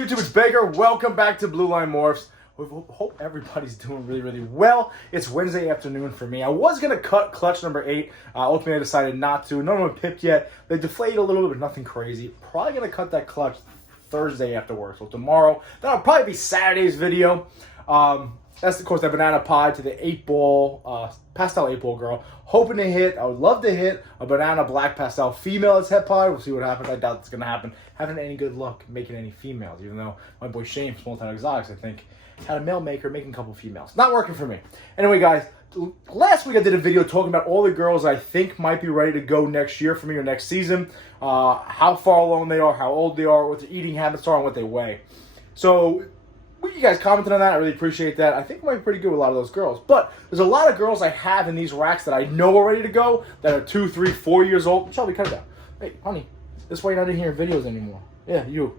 YouTube? It's Baker. Welcome back to Blue Line Morphs. We hope everybody's doing really well. It's Wednesday afternoon for me. I was going to cut clutch number 8. Ultimately, I decided not to. None of them pipped yet. They deflated a little bit, but nothing crazy. Probably going to cut that clutch Thursday after work. So tomorrow, that'll probably be Saturday's video. That's, of course, that banana pie to the 8-ball, pastel 8-ball girl. Hoping to hit, I would love to hit a banana black pastel female as head pie. We'll see what happens. I doubt it's going to happen. Haven't any good luck making any females, even though my boy Shane from Small Town Exotics, I think, had a male maker making a couple females. Not working for me. Anyway, guys, last week I did a video talking about all the girls I think might be ready to go next year for me or next season. How far along they are, how old they are, what their eating habits are, and what they weigh. So you guys commented on that. I really appreciate that. I think I might be pretty good with a lot of those girls. But there's a lot of girls I have in these racks that I know are ready to go that are 2, 3, 4 years old. Shelby, cut it down. Hey, honey, this is why you're not in here in videos anymore. Yeah, you.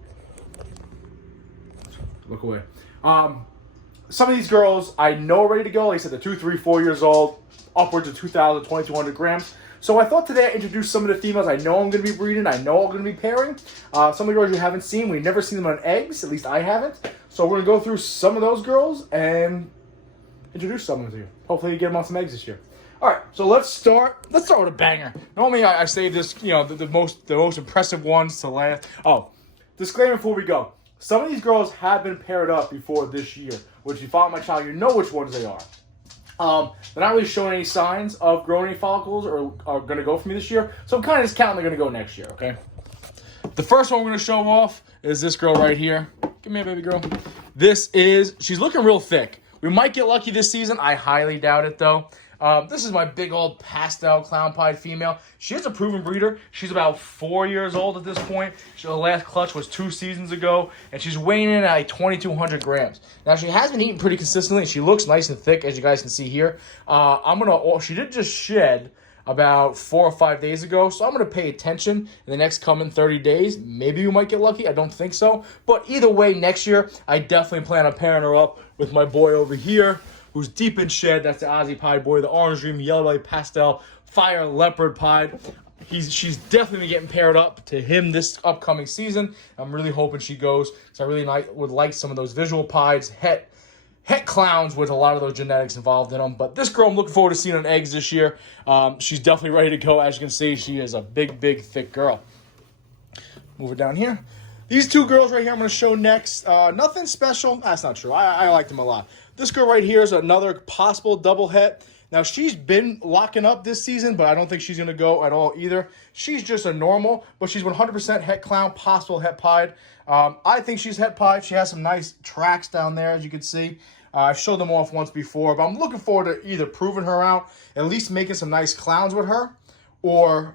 Look away. Some of these girls I know are ready to go. Like I said, they're 2, 3, 4 years old, upwards of 2,000, 2,200 grams. So I thought today I'd introduce some of the females I know I'm going to be breeding, I know I'm going to be pairing. Some of the girls you haven't seen, we've never seen them on eggs, at least I haven't. So we're going to go through some of those girls and introduce some of them to you. Hopefully you get them on some eggs this year. All right, so let's start with a banger. Normally I save this, the most impressive ones to last. Oh, disclaimer before we go. Some of these girls have been paired up before this year, which if you follow my channel, you know which ones they are. They're not really showing any signs of growing any follicles or are going to go for me this year. So I'm kind of just counting they're going to go next year, okay? The first one we're going to show off is this girl right here. Give me a baby girl. She's looking real thick. We might get lucky this season. I highly doubt it, though. This is my big old Pastel Clown Pie female. She is a proven breeder. She's about 4 years old at this point. Her last clutch was 2 seasons ago, and she's weighing in at like 2,200 grams. Now, she has been eating pretty consistently. She looks nice and thick, as you guys can see here. She did just shed about 4 or 5 days ago, so I'm going to pay attention in the next coming 30 days. Maybe we might get lucky. I don't think so. But either way, next year, I definitely plan on pairing her up with my boy over here, who's deep in shed. That's the Aussie Pie boy, the Orange Dream, Yellow Belly Pastel, Fire Leopard Pie. She's definitely getting paired up to him this upcoming season. I'm really hoping she goes, because I really would like some of those visual pies, het clowns with a lot of those genetics involved in them. But this girl I'm looking forward to seeing on eggs this year. She's definitely ready to go. As you can see, she is a big, thick girl. Move it down here. These two girls right here I'm going to show next. Nothing special. That's not true. I like them a lot. This girl right here is another possible double het. Now, she's been locking up this season, but I don't think she's going to go at all either. She's just a normal, but she's 100% het clown, possible het pied. I think she's het pied. She has some nice tracks down there, as you can see. I've showed them off once before, but I'm looking forward to either proving her out, at least making some nice clowns with her, or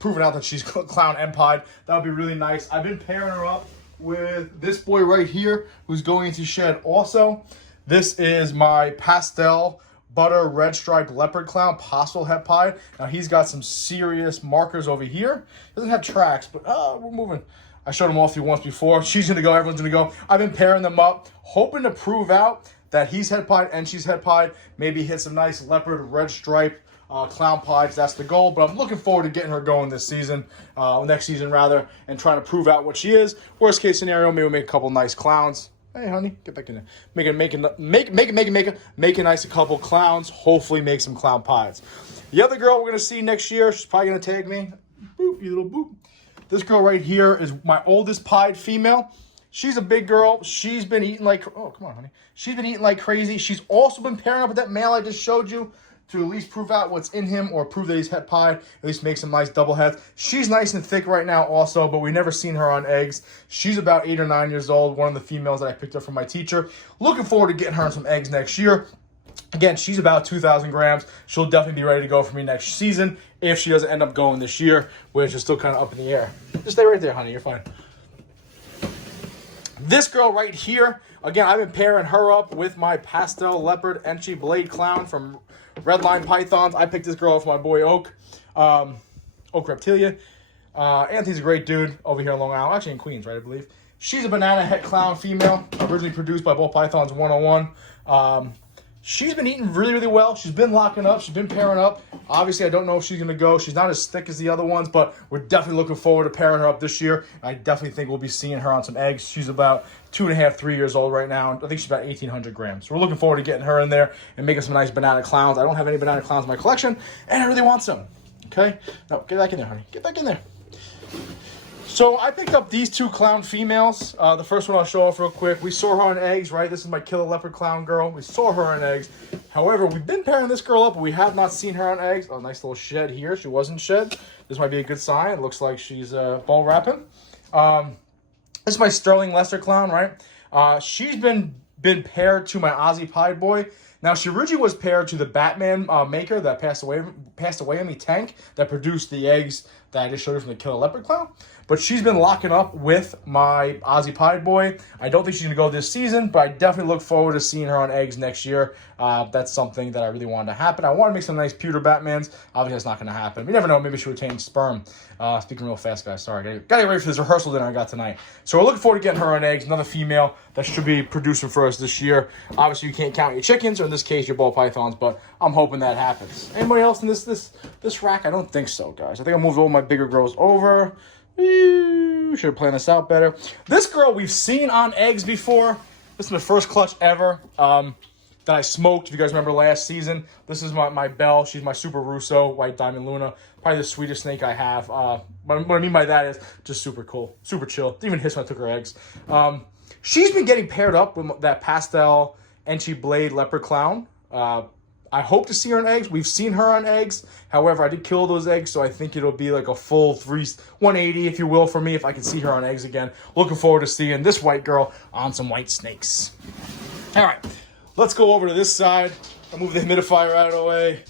proving out that she's clown and pied. That would be really nice. I've been pairing her up with this boy right here, who's going into shed also. This is my Pastel Butter Red Striped Leopard Clown, possible het pied. Now, he's got some serious markers over here. Doesn't have tracks, but we're moving. I showed them all through once before. She's going to go. Everyone's going to go. I've been pairing them up, hoping to prove out that he's het pied and she's het pied. Maybe hit some nice leopard red stripe clown pies. That's the goal. But I'm looking forward to getting her going this season, next season rather, and trying to prove out what she is. Worst case scenario, maybe we'll make a couple nice clowns. Hey, honey, get back in there. Make a nice couple clowns. Hopefully, make some clown pies. The other girl we're gonna see next year, she's probably gonna tag me. Boop, you little boop. This girl right here is my oldest pied female. She's a big girl. She's been eating like, oh, come on, honey. She's been eating like crazy. She's also been pairing up with that male I just showed you to at least prove out what's in him or prove that he's het pied, at least make some nice double hets. She's nice and thick right now also, but we never seen her on eggs. She's about 8 or 9 years old, one of the females that I picked up from my teacher. Looking forward to getting her on some eggs next year. Again, she's about 2,000 grams. She'll definitely be ready to go for me next season if she doesn't end up going this year, which is still kind of up in the air. Just stay right there, honey. You're fine. This girl right here, again, I've been pairing her up with my Pastel Leopard Enchi Blade Clown from Redline Pythons. I picked this girl up for my boy Oak Reptilia. Anthony's a great dude over here in Long Island. Actually in Queens, right, I believe. She's a banana het clown female, originally produced by Bull Pythons 101. She's been eating really, really well. She's been locking up. She's been pairing up. Obviously, I don't know if she's going to go. She's not as thick as the other ones, but we're definitely looking forward to pairing her up this year. I definitely think we'll be seeing her on some eggs. She's about 2.5, 3 years old right now. I think she's about 1,800 grams. So we're looking forward to getting her in there and making some nice banana clowns. I don't have any banana clowns in my collection, and I really want some. Okay? No, get back in there, honey. Get back in there. So I picked up these two clown females. The first one I'll show off real quick. We saw her on eggs, right? This is my killer leopard clown girl. We saw her on eggs. However, we've been pairing this girl up, but we have not seen her on eggs. Oh, nice little shed here. She wasn't shed. This might be a good sign. It looks like she's ball wrapping. This is my Sterling Lester clown, right? She's been paired to my Aussie Pied boy. Now, she originally was paired to the Batman maker that passed away on me, Tank, that produced the eggs that I just showed you from the Killer Leopard Clown. But she's been locking up with my Aussie Pied boy. I don't think she's going to go this season, but I definitely look forward to seeing her on eggs next year. That's something that I really wanted to happen. I want to make some nice pewter Batmans. Obviously, that's not going to happen. You never know. Maybe she retains sperm. Speaking real fast, guys. Sorry. Got to get ready for this rehearsal dinner I got tonight. So we're looking forward to getting her on eggs. Another female that should be producing for us this year. Obviously, you can't count your chickens, or in this case, your ball pythons, but I'm hoping that happens. Anybody else in this rack? I don't think so, guys. I think I moved all my bigger girls over. Should have planned this out better. This girl we've seen on eggs before. This is my first clutch ever that I smoked. If you guys remember last season, this is my Belle. She's my Super Russo White Diamond Luna. Probably the sweetest snake I have. What I mean by that is just super cool, super chill. Didn't even hiss when I took her eggs. She's been getting paired up with that Pastel Enchi Blade Leopard Clown. I hope to see her on eggs. We've seen her on eggs. However, I did kill those eggs, so I think it'll be like a full 180, if you will, for me if I can see her on eggs again. Looking forward to seeing this white girl on some white snakes. All right, let's go over to this side. I'll move the humidifier out of the way.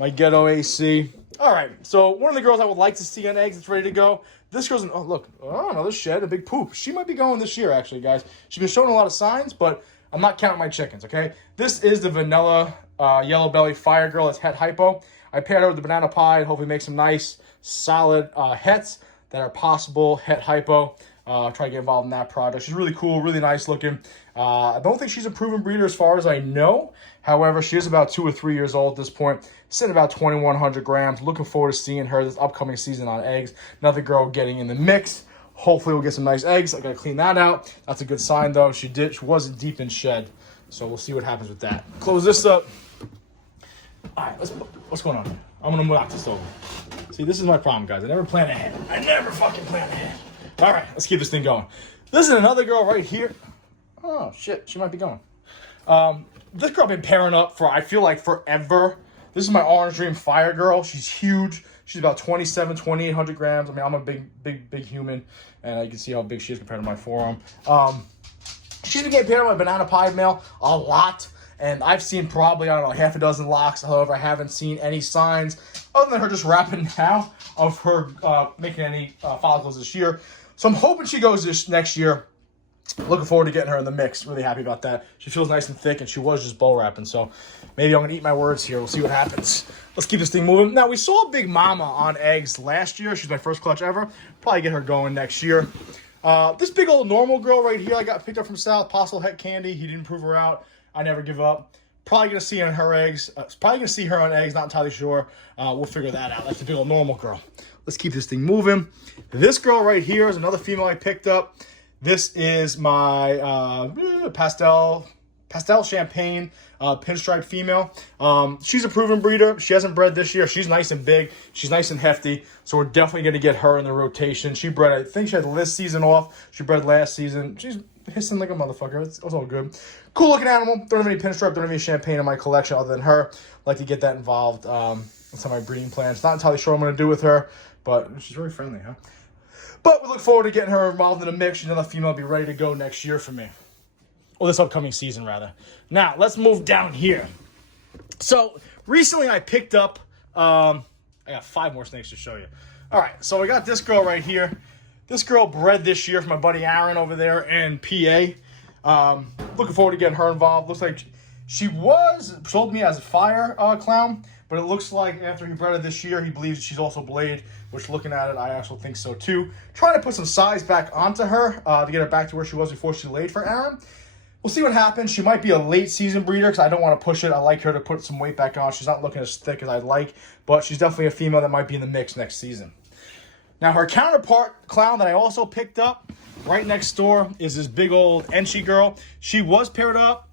My ghetto AC. All right, so one of the girls I would like to see on eggs that's ready to go. This girl's oh, look. Oh, another shed, a big poop. She might be going this year, actually, guys. She's been showing a lot of signs, but I'm not counting my chickens, okay? This is the vanilla yellow belly fire girl. It's het hypo. I paired her with the banana pie and hopefully make some nice solid hets that are possible het hypo. Try to get involved in that project. She's really cool, really nice looking. I don't think she's a proven breeder as far as I know. However, she is about 2 or 3 years old at this point, sitting about 2,100 grams. Looking forward to seeing her this upcoming season on eggs. Another girl getting in the mix. Hopefully we'll get some nice eggs. I gotta clean that out. That's a good sign though. She wasn't deep in shed. So we'll see what happens with that. Close this up. All right, what's going on here? I'm gonna knock this over. See, this is my problem, guys. I never plan ahead. I never fucking plan ahead. All right, let's keep this thing going. This is another girl right here. Oh, shit, she might be going. This girl I've been pairing up for, I feel like, forever. This is my Orange Dream Fire Girl. She's huge. She's about 2,800 grams. I mean, I'm a big human, and you can see how big she is compared to my forearm. She's been getting paired with my Banana Pie male a lot, and I've seen probably, I don't know, half a dozen locks. However, I haven't seen any signs, other than her just wrapping now, of her making any follicles this year. So I'm hoping she goes this next year. Looking forward to getting her in the mix. Really happy about that. She feels nice and thick, and she was just bow wrapping. So maybe I'm going to eat my words here. We'll see what happens. Let's keep this thing moving. Now, we saw Big Mama on eggs last year. She's my first clutch ever. Probably get her going next year. This big old normal girl right here I got picked up from South. Apostle Het Candy. He didn't prove her out. I never give up. Probably going to see her on her eggs. Probably going to see her on eggs. Not entirely sure. We'll figure that out. That's the big old normal girl. Let's keep this thing moving. This girl right here is another female I picked up. This is my Pastel Champagne pinstripe female. She's a proven breeder. She hasn't bred this year. She's nice and big. She's nice and hefty. So we're definitely going to get her in the rotation. She bred, I think she had this season off. She bred last season. She's hissing like a motherfucker. It's all good. Cool looking animal. Don't have any pinstripe. Don't have any champagne in my collection other than her. Like to get that involved. That's on my breeding plans. Not entirely sure what I'm going to do with her, but she's very friendly, huh? But we look forward to getting her involved in the mix. She's another female to be ready to go next year for me. Or this upcoming season, rather. Now, let's move down here. So, recently I picked up... I got 5 more snakes to show you. All right, so I got this girl right here. This girl bred this year from my buddy Aaron over there in PA. Looking forward to getting her involved. Looks like she was sold me as a fire clown. But it looks like after he bred her this year, he believes she's also blade, which looking at it, I actually think so too. Trying to put some size back onto her to get her back to where she was before she laid for Aaron. we'll see what happens. She might be a late season breeder because I don't want to push it. I like her to put some weight back on. She's not looking as thick as I'd like, but she's definitely a female that might be in the mix next season. Now, her counterpart clown that I also picked up right next door is this big old Enchi girl. She was paired up.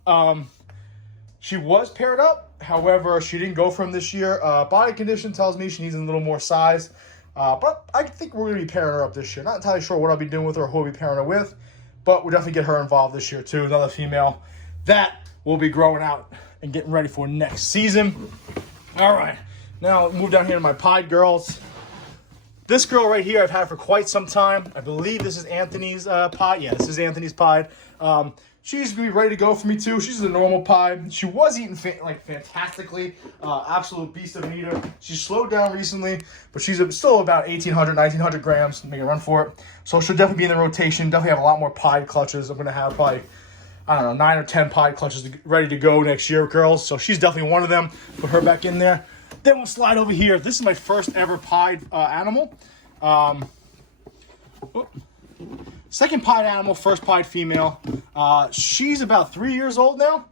However, she didn't go from this year. Body condition tells me she needs a little more size. But I think we're going to be pairing her up this year. Not entirely sure what I'll be doing with her or who I'll be pairing her with. But we'll definitely get her involved this year, too. Another female that will be growing out and getting ready for next season. All right. Now, move down here to my pied girls. This girl right here I've had for quite some time. I believe this is Anthony's pie. Yeah, this is Anthony's pie. She's going to be ready to go for me, too. She's a normal pie. She was eating fantastically. Absolute beast of an eater. She's slowed down recently, but she's still about 1,800, 1,900 grams. Make a run for it. So she'll definitely be in the rotation. Definitely have a lot more pied clutches. I'm going to have probably, I don't know, 9 or 10 pied clutches ready to go next year, girls. So she's definitely one of them. Put her back in there. Then we'll slide over here. This is my first ever pied animal. Second pied animal, first pied female. She's about 3 years old now.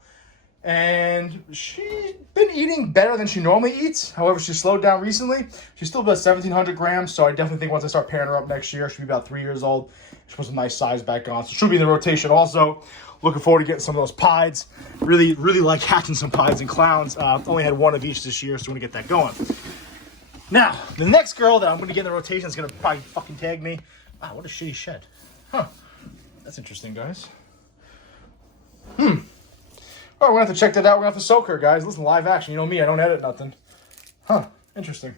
And she's been eating better than she normally eats. However, she slowed down recently. She's still about 1,700 grams. So I definitely think once I start pairing her up next year, she'll be about 3 years old. She'll put some nice size back on. So she'll be in the rotation also. Looking forward to getting some of those pieds. Really like hatching some pieds and clowns. Only had one of each this year, so we're going to get that going. Now, the next girl that I'm going to get in the rotation is going to probably fucking tag me. Wow, what a shitty shed. Huh. That's interesting, guys. All right, we're going to have to check that out. We're going to have to soak her, guys. Listen, live action. You know me, I don't edit nothing. Huh, interesting.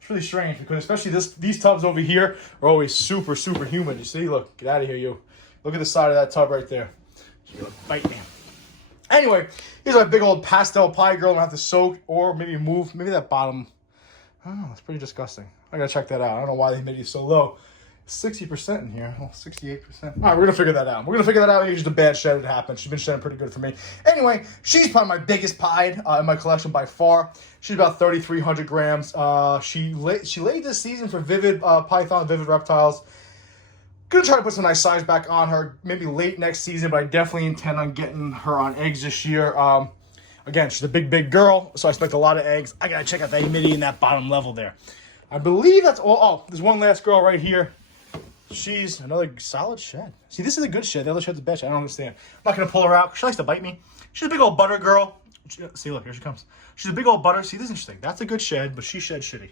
It's really strange because especially these tubs over here are always super humid. You see? Look, get out of here, you. Look at the side of that tub right there. She's going to bite me. Anyway, here's my big old pastel pie girl. I'm going to have to soak or maybe move. Maybe that bottom. I don't know. It's pretty disgusting. I got to check that out. I don't know why they made it so low. 60% in here. Well, 68%. All right, we're going to figure that out. We're going to figure that out. Maybe just a bad shed that happened. She's been shedding pretty good for me. Anyway, she's probably my biggest pied in my collection by far. She's about 3,300 grams. She laid this season for Vivid Python, Vivid Reptiles. Going to try to put some nice size back on her. Maybe late next season, but I definitely intend on getting her on eggs this year. Again, she's a big girl, so I expect a lot of eggs. I got to check out the humidity in that bottom level there. I believe that's all. Oh, there's one last girl right here. She's another solid shed. See, this is a good shed. The other shed's a bad shed. I don't understand. I'm not going to pull her out. She likes to bite me. She's a big old butter girl. See, look, here she comes. She's a big old butter. See, this is interesting. That's a good shed, but she sheds shitty.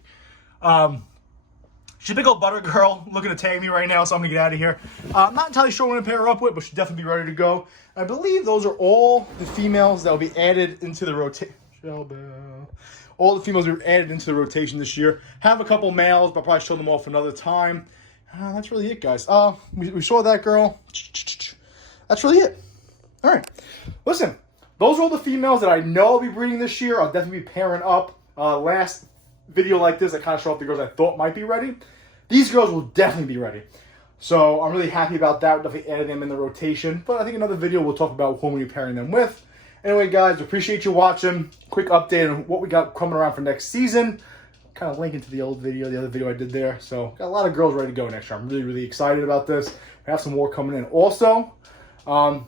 She's a big old butter girl looking to tag me right now, so I'm going to get out of here. I'm not entirely sure what I'm going to pair her up with, but she'll definitely be ready to go. I believe those are all the females that will be added into the rotation. All the females will be added into the rotation this year. Have a couple males, but I'll probably show them off another time. That's really it, guys. We saw that girl. That's really it. All right. Listen, those are all the females that I know I'll be breeding this year. I'll definitely be pairing up. Last video like this, I kind of show off the girls I thought might be ready. These girls will definitely be ready. So I'm really happy about that. We'll definitely added them in the rotation. But I think another video we'll talk about who we'll be pairing them with. Anyway, guys, appreciate you watching. Quick update on what we got coming around for next season. Kind of linking to the old video, the other video I did there. So got a lot of girls ready to go next year. I'm really excited about this. We have some more coming in also. But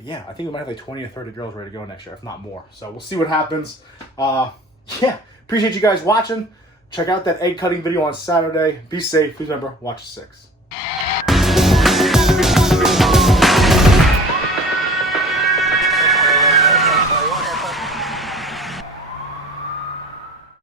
yeah, I think we might have like 20 or 30 girls ready to go next year, if not more. So we'll see what happens. Yeah, appreciate you guys watching. Check out that egg cutting video on Saturday. Be safe. Please remember, watch the 6.